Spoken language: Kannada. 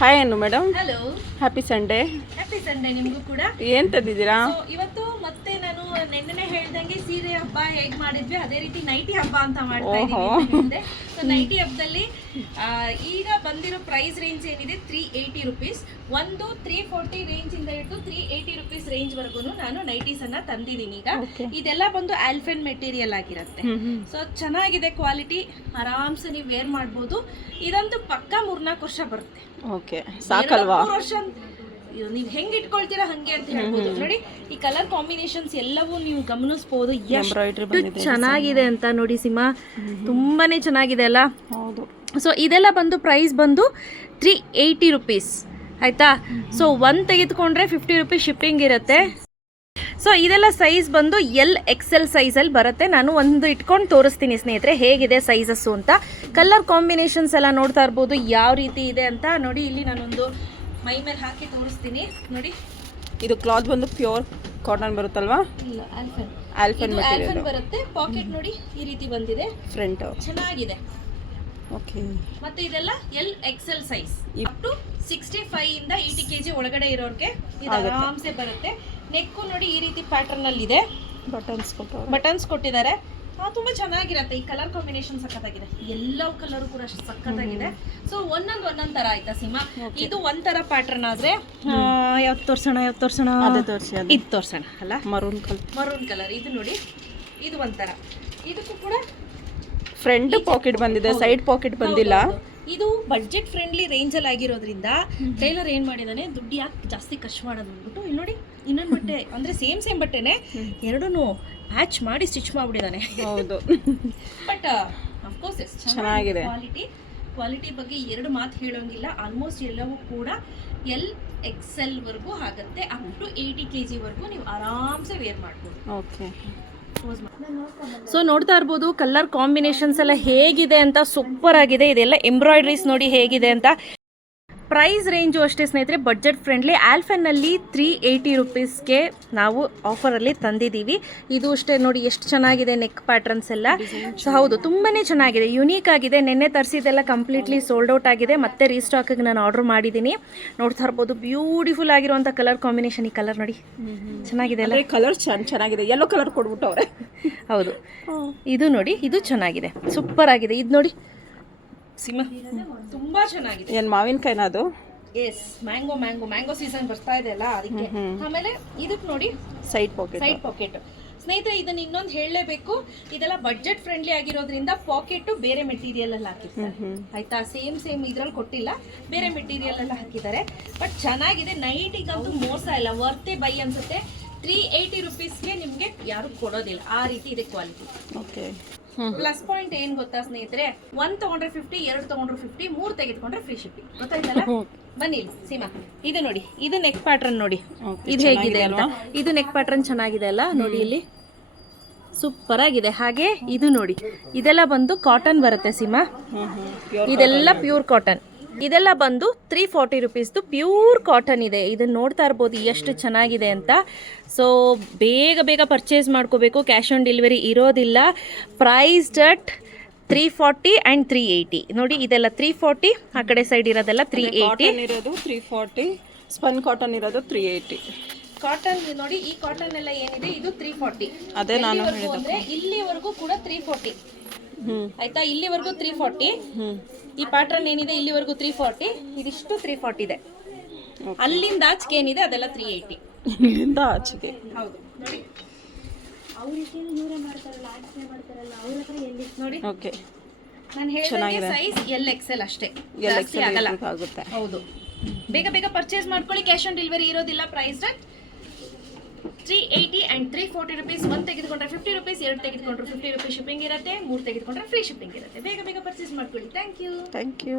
ಹಾಯ್ ಅನ್ನು madam. Hello, happy Sunday. Happy Sunday ನಿಮಗೂ ಕೂಡ. ಏನು ತಂದಿದ್ದೀರಾ? ಇವತ್ತು ಮತ್ತೆ ನಾನು ನೆನ್ನೆ ಹೇಳ್ದಂಗೆ ಸೀರೆ ಹಬ್ಬ ಹೇಗ್ ಮಾಡಿದ್ವಿ ಅದೇ ರೀತಿ ನೈಟಿ ಹಬ್ಬ ಅಂತ ಮಾಡ್ತಾ ಇದ್ದೀನಿ. ಸೊ ನೈಟಿ ಹಬ್ಬದಲ್ಲಿ ಈಗ ಬಂದಿರೋ ಪ್ರೈಸ್ ರೇಂಜ್ ಏನಿದೆ 380 ರುಪೀಸ್. ಒಂದು 340 ರೇಂಜ್ ಇಂದ ಹಿಡಿದು 380 ರುಪೀಸ್ ರೇಂಜ್ ವರ್ಗು ನಾನು ನೈಟೀಸ್ ಅನ್ನ ತಂದಿದ್ದೀನಿ. ಈಗ ಇದೆಲ್ಲ ಬಂದು ಆಲ್ಫೆನ್ ಮೆಟೀರಿಯಲ್ ಆಗಿರುತ್ತೆ. ಸೊ ಚೆನ್ನಾಗಿದೆ ಕ್ವಾಲಿಟಿ, ಆರಾಮ್ಸೆ ನೀವು ವೇರ್ ಮಾಡ್ಬೋದು. ಇದಂತೂ ಪಕ್ಕ 3-4 ವರ್ಷ ಬರುತ್ತೆ. ಓಕೆ, ಸಾಕಲ್ವಾ? 3 ವರ್ಷ ನೀವು ಹೆಂಗ್ ಇಟ್ಕೊಳ್ತೀರಾ ಹಂಗೆ ಅಂತ ಹೇಳ್ಬೋದು. ನೋಡಿ ಈ ಕಲರ್ ಕಾಂಬಿನೇಷನ್ಸ್ ಎಲ್ಲವೂ ನೀವು ಗಮನಿಸಬಹುದು ಎಷ್ಟು ಚೆನ್ನಾಗಿದೆ ಅಂತ. ನೋಡಿ ಸಿಮಾ, ತುಂಬಾನೇ ಚೆನ್ನಾಗಿದೆ ಅಲ್ಲ? ಹೌದು. ಸೊ ಇದೆಲ್ಲ ಬಂದು ಪ್ರೈಸ್ ಬಂದು 380 ರುಪೀಸ್ ಆಯ್ತಾ. ಸೊ ಒಂದು ತೆಗೆದುಕೊಂಡ್ರೆ 50 ರುಪೀಸ್ ಶಿಪ್ಪಿಂಗ್ ಇರುತ್ತೆ. ಸೊ ಇದೆಲ್ಲ ಸೈಜ್ ಬಂದು XL ಸೈಜಲ್ಲಿ ಬರುತ್ತೆ. ನಾನು ಒಂದು ಇಟ್ಕೊಂಡು ತೋರಿಸ್ತೀನಿ ಸ್ನೇಹಿತರೆ ಹೇಗಿದೆ ಸೈಜಸ್ಸು ಅಂತ. ಕಲರ್ ಕಾಂಬಿನೇಷನ್ಸ್ ಎಲ್ಲ ನೋಡ್ತಾ ಇರ್ಬೋದು ಯಾವ ರೀತಿ ಇದೆ ಅಂತ. ನೋಡಿ ಇಲ್ಲಿ ನಾನೊಂದು ಮೈ ಮೇಲೆ ಹಾಕಿ ತೋರಿಸ್ತೀನಿ. ನೋಡಿ ಇದು ಕ್ಲಾತ್ ಬಂದು ಪ್ಯೂರ್ ಕಾಟನ್ ಬರುತ್ತಲ್ವಾ? ಇಲ್ಲ, ಆಲ್ಫೆನ್ ಮೆಟೀರಿಯಲ್ ಬರುತ್ತೆ. ಪಾಕೆಟ್ ನೋಡಿ ಈ ರೀತಿ ಬಂದಿದೆ, ಫ್ರಂಟ್ ಚೆನ್ನಾಗಿದೆ. ಓಕೆ, ಮತ್ತೆ ಇದೆಲ್ಲ XL ಸೈಜ್ ಅಪ್ ಟು 65 ಇಂದ 80 kg ಒಳಗಡೆ ಇರೋರ್ಗೆ ಇದು ಆರಾಮ್ಸೆ ಬರುತ್ತೆ. ನೆಕ್ಕು ನೋಡಿ ಈ ರೀತಿ ಪ್ಯಾಟರ್ನ್ ಅಲ್ಲಿ ಇದೆ, ಬಟನ್ಸ್ ಕೊಟ್ಟಿದ್ದಾರೆ. ತುಂಬಾ ಚೆನ್ನಾಗಿರುತ್ತೆ. ಈ ಕಲರ್ ಕಾಂಬಿನೇಷನ್ ಸಖತ್ತಾಗಿದೆ. ಎಲ್ಲವೂ ಕಲರ್ ಕೂಡ ಅಷ್ಟು ಸಖತ್ತಾಗಿದೆ. ಸೊ ಒಂದೊಂದ್ ತರ ಆಯ್ತಾ ಸಿಮಾ? ಇದು ಒಂಥರ ಪ್ಯಾಟರ್ನ್ ಆದ್ರೆ ಯಾವ್ದು ತೋರ್ಸೋಣ? ಇದು ತೋರ್ಸೋಣ ಅಲ್ಲ? ಮರೂನ್ ಕಲರ್ ಇದು ನೋಡಿ, ಇದು ಒಂಥರ. ಇದಕ್ಕೂ ಕೂಡ ಫ್ರಂಟ್ ಪಾಕೆಟ್ ಬಂದಿದೆ, ಸೈಡ್ ಪಾಕೆಟ್ ಬಂದಿಲ್ಲ. ಇದು ಬಡ್ಜೆಟ್ ಫ್ರೆಂಡ್ಲಿ ರೇಂಜ್ ಅಲ್ಲಿ ಆಗಿರೋದ್ರಿಂದ ಟೈಲರ್ ಏನ್ ಮಾಡಿದಾನೆ, ದುಡ್ಡು ಯಾಕೆ ಜಾಸ್ತಿ ಖರ್ಚು ಮಾಡೋದು ಅಂದ್ಬಿಟ್ಟು ಇಲ್ಲಿ ನೋಡಿ ಇನ್ನೊಂದು ಬಟ್ಟೆ ಅಂದ್ರೆ ಸೇಮ್ ಬಟ್ಟೆನೆ ಎರಡೂ ಮ್ಯಾಚ್ ಮಾಡಿ ಸ್ಟಿಚ್ ಮಾಡ್ಬಿಟ್ಟಿದ್ದಾನೆ. ಹೌದು, ಬಟ್ ಅಫ್ಕೋರ್ಸ್ ಚೆನ್ನಾಗಿದೆ. ಕ್ವಾಲಿಟಿ ಬಗ್ಗೆ ಎರಡು ಮಾತು ಹೇಳೋಂಗಿಲ್ಲ. ಆಲ್ಮೋಸ್ಟ್ ಎಲ್ಲವೂ ಕೂಡ XL ವರ್ಗೂ ಆಗುತ್ತೆ. ಅಪ್ ಟು 80 kg ವರ್ಗೂ ನೀವು ಆರಾಮ್ಸೆ ವೇರ್ ಮಾಡ್ಬೋದು. ಓಕೆ, ಸೊ ನೋಡ್ತಾ ಇರ್ಬೋದು ಕಲರ್ ಕಾಂಬಿನೇಷನ್ಸ್ ಎಲ್ಲ ಹೇಗಿದೆ ಅಂತ. ಸೂಪರ್ ಆಗಿದೆ. ಇದೆಲ್ಲ ಎಂಬ್ರಾಯ್ಡ್ರೀಸ್ ನೋಡಿ ಹೇಗಿದೆ ಅಂತ. ಪ್ರೈಸ್ ರೇಂಜು ಅಷ್ಟೇ ಸ್ನೇಹಿತರೆ, ಬಡ್ಜೆಟ್ ಫ್ರೆಂಡ್ಲಿ. ಆಲ್ಫೆನ್ನಲ್ಲಿ 380 ರುಪೀಸ್ಗೆ ನಾವು ಆಫರಲ್ಲಿ ತಂದಿದ್ದೀವಿ. ಇದು ಅಷ್ಟೇ ನೋಡಿ ಎಷ್ಟು ಚೆನ್ನಾಗಿದೆ ನೆಕ್ ಪ್ಯಾಟರ್ನ್ಸ್ ಎಲ್ಲ. ಸೊ ಹೌದು, ತುಂಬಾ ಚೆನ್ನಾಗಿದೆ, ಯುನೀಕ್ ಆಗಿದೆ. ನೆನ್ನೆ ತರಿಸಿದ್ದೆಲ್ಲ ಕಂಪ್ಲೀಟ್ಲಿ ಸೋಲ್ಡ್ ಔಟ್ ಆಗಿದೆ. ಮತ್ತೆ ರೀಸ್ಟಾಕಿಗೆ ನಾನು ಆರ್ಡರ್ ಮಾಡಿದ್ದೀನಿ. ನೋಡ್ತಾ ಇರ್ಬೋದು ಬ್ಯೂಟಿಫುಲ್ ಆಗಿರುವಂಥ ಕಲರ್ ಕಾಂಬಿನೇಷನ್. ಈ ಕಲರ್ ನೋಡಿ ಚೆನ್ನಾಗಿದೆ ಅಲ್ಲ? ಕಲರ್ ಚೆನ್ನಾಗಿದೆ, ಯೆಲ್ಲೋ ಕಲರ್ ಕೊಡ್ಬಿಟ್ಟವ್ರೆ. ಹೌದು, ಇದು ನೋಡಿ, ಇದು ಚೆನ್ನಾಗಿದೆ, ಸೂಪರ್ ಆಗಿದೆ. ಇದು ನೋಡಿ ಸಿಮಾ, ತುಂಬಾ ಚೆನ್ನಾಗಿದೆ. ಏನು ಮಾವಿನಕಾಯಿನ ಅದು? ಎಸ್, ಮ್ಯಾಂಗೋ ಸೀಸನ್ ಬರ್ತಾ ಇದೆ ಅಲ್ಲ ಅದಕ್ಕೆ. ಆಮೇಲೆ ಇದಕ್ಕೆ ನೋಡಿ ಸೈಡ್ ಪಾಕೆಟ್. ಸ್ನೇಹಿತರೆ ಇದನ್ನ ಇನ್ನೊಂದು ಹೇಳಲೇಬೇಕು, ಇದೆಲ್ಲ ಬಡ್ಜೆಟ್ ಫ್ರೆಂಡ್ಲಿ ಆಗಿರೋದ್ರಿಂದ ಪಾಕೆಟ್ ಬೇರೆ ಮೆಟೀರಿಯಲ್ ಅಲ್ಲಿ ಹಾಕಿರ್ತಾರೆ ಆಯ್ತಾ. ಸೇಮ್ ಇದ್ರಲ್ಲಿ ಕೊಟ್ಟಿಲ್ಲ, ಬೇರೆ ಮೆಟೀರಿಯಲ್ ಎಲ್ಲ ಹಾಕಿದ್ದಾರೆ. ಬಟ್ ಚೆನ್ನಾಗಿದೆ. ನೈಟಿಗಂತೂ ಮೋಸ ಇಲ್ಲ, ವರ್ತೆ ಬೈ ಅನ್ಸುತ್ತೆ. 380 ರುಪೀಸ್ಗೆ ನಿಮ್ಗೆ ಯಾರು ಕೊಡೋದಿಲ್ಲ, ಆ ರೀತಿ ಇದೆ ಕ್ವಾಲಿಟಿ. ಓಕೆ, ಪ್ಲಸ್ ಪಾಯಿಂಟ್ ಏನ್ ಗೊತ್ತಾ ಸ್ನೇಹಿತರೆ, 1 ತಗೊಂಡ್ರೆ 50, 2 ತಗೊಂಡ್ರೆ 50, 3 ತೆಗೆದುಕೊಂಡ್ರೆ ಫ್ರೀ ಶಿಪ್ಪಿಂಗ್. ಗೊತ್ತಾಯ್ತಲ್ಲ? ಬನ್ನಿ ಸೀಮಾ, ಇದು ನೋಡಿ, ಇದು ನೆಕ್ ಪ್ಯಾಟರ್ನ್ ನೋಡಿ ಇದು ಹೇಗಿದೆ ಅಂತ. ಇದು ನೆಕ್ ಪ್ಯಾಟರ್ನ್ ಚೆನ್ನಾಗಿದೆ ಅಲ್ಲ? ನೋಡಿ ಇಲ್ಲಿ ಸೂಪರ್ ಆಗಿದೆ. ಹಾಗೆ ಇದು ನೋಡಿ, ಇದೆಲ್ಲ ಬಂದು ಕಾಟನ್ ಬರುತ್ತೆ ಸೀಮಾ. ಇದೆಲ್ಲ ಪ್ಯೂರ್ ಕಾಟನ್. ಇದೆಲ್ಲ ಬಂದು 340 ರುಪೀಸ್ದು ಪ್ಯೂರ್ ಕಾಟನ್ ಇದೆ. ಇದನ್ನ ನೋಡ್ತಾ ಇರ್ಬೋದು ಎಷ್ಟು ಚೆನ್ನಾಗಿದೆ ಅಂತ. ಸೊ ಬೇಗ ಪರ್ಚೇಸ್ ಮಾಡ್ಕೋಬೇಕು, ಕ್ಯಾಶ್ ಆನ್ ಡೆಲಿವರಿ ಇರೋದಿಲ್ಲ. Priced at 340 and 380. ನೋಡಿ ಇದೆಲ್ಲ 340, ಆ ಕಡೆ ಸೈಡ್ ಇರೋದೆಲ್ಲ 380 ಇರೋದು. 340 ಸ್ಪನ್ ಕಾಟನ್ ಇರೋದು 380. ಕಾಟನ್ ನೋಡಿ, ಈ ಕಾಟನ್ ಎಲ್ಲ ಏನಿದೆ ಇದು 340. ಅದೇ ನಾನು ಅಂದ್ರೆ ಇಲ್ಲಿವರೆಗೂ ಕೂಡ 340 ಆಯ್ತಾ. ಇಲ್ಲಿವರೆಗೂ 340. ಈ ಪ್ಯಾಟರ್ನ್ ಏನಿದೆ ಇಲ್ಲಿವರೆಗೂ 340, ಇದಿಷ್ಟು 340 ಇದೆ. ಅಲ್ಲಿಂದ ಆಚೆಗೆ ಏನಿದೆ ಅದೆಲ್ಲ 380. ಇಲ್ಲಿಂದ ಆಚೆಗೆ. ಹೌದು ನೋಡಿ, ನೋಡಿ. ಓಕೆ, ನಾನು ಹೇಳಿದ ಸೈಜ್ XL ಅಷ್ಟೇ, ಜಾಸ್ತಿ ಆಗಲ್ಲ. ಹೌದು, ಬೇಗ ಪರ್ಚೇಸ್ ಮಾಡ್ಕೊಳ್ಳಿ. ಕ್ಯಾಶ್ ಆನ್ ಡೆಲಿವರಿ ಇರೋದಿಲ್ಲ. Price 380 and 340 rupees. 1 ತೆಗೆದುಕೊಂಡ್ರೆ 50 ರುಪೀಸ್, 2 ತೆಗೆದುಕೊಂಡ್ರೆ 50 ರುಪೀಸ್ ಶಿಪ್ಪಿಂಗ್ ಇರುತ್ತೆ, 3 ತೆಗೆದುಕೊಂಡ್ರೆ ಫ್ರೀ ಶಿಪ್ಪಿಂಗ್ ಇರುತ್ತೆ. ಬೇಗ ಪರ್ಚೇಸ್ ಮಾಡ್ಕೊಳ್ಳಿ. Thank you.